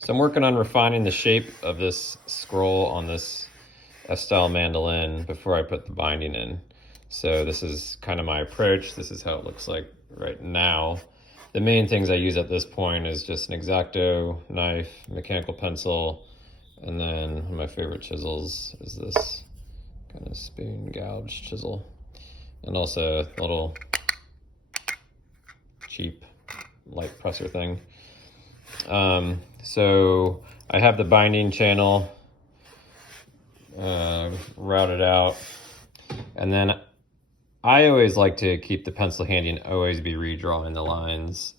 So I'm working on refining the shape of this scroll on this F-Style mandolin before I put the binding in. So this is kind of my approach. This is how it looks like right now. The main things I use at this point is just an X-Acto knife, mechanical pencil, and then one of my favorite chisels is this kind of spoon gouge chisel. And also a little cheap light presser thing. So I have the binding channel routed out, and then I always like to keep the pencil handy and always be redrawing the lines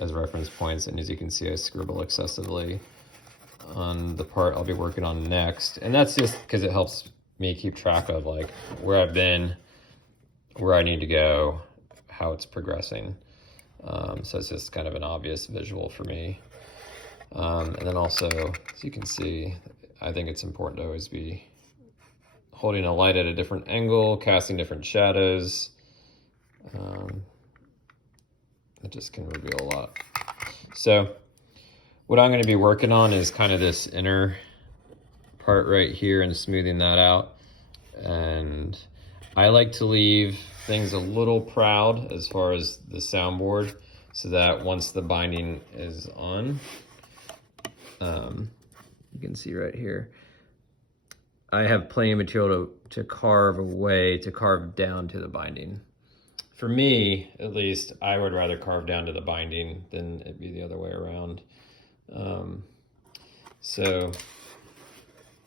as reference points. And as you can see, I scribble excessively on the part I'll be working on next. And that's just because it helps me keep track of like where I've been, where I need to go, how it's progressing. So it's just kind of an obvious visual for me. And then also, as you can see, I think it's important to always be holding a light at a different angle, casting different shadows. It just can reveal a lot. So what I'm going to be working on is kind of this inner part right here and smoothing that out. And I like to leave things a little proud as far as the soundboard, so that once the binding is on, you can see right here, I have plenty of material to carve away, to carve down to the binding. For me, at least, I would rather carve down to the binding than it be the other way around. So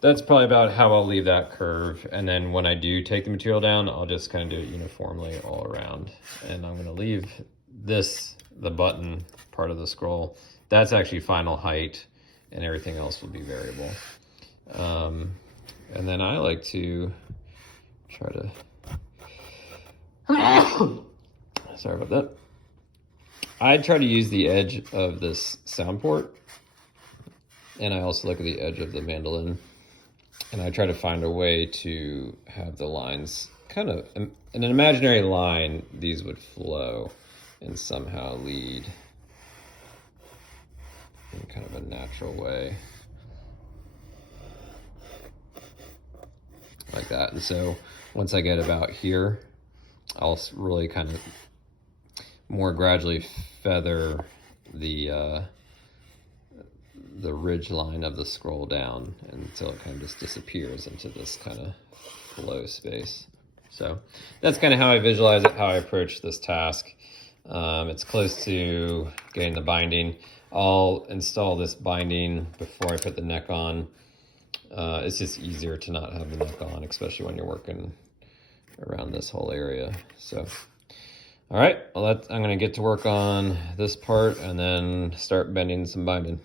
that's probably about how I'll leave that curve. And then when I do take the material down, I'll just kind of do it uniformly all around. And I'm going to leave this, the button part of the scroll, that's actually final height, and everything else will be variable. And then I like to try to, sorry about that. I try to use the edge of this sound port, and I also look at the edge of the mandolin, and I try to find a way to have the lines kind of, in an imaginary line, these would flow and somehow lead in kind of a natural way. Like that. And so once I get about here, I'll really kind of more gradually feather the ridge line of the scroll down until it kind of just disappears into this kind of flow space. So that's kind of how I visualize it, how I approach this task. It's close to getting the binding. I'll install this binding before I put the neck on. It's just easier to not have the neck on, especially when you're working around this whole area. So, all right, well, I'm gonna get to work on this part and then start bending some binding.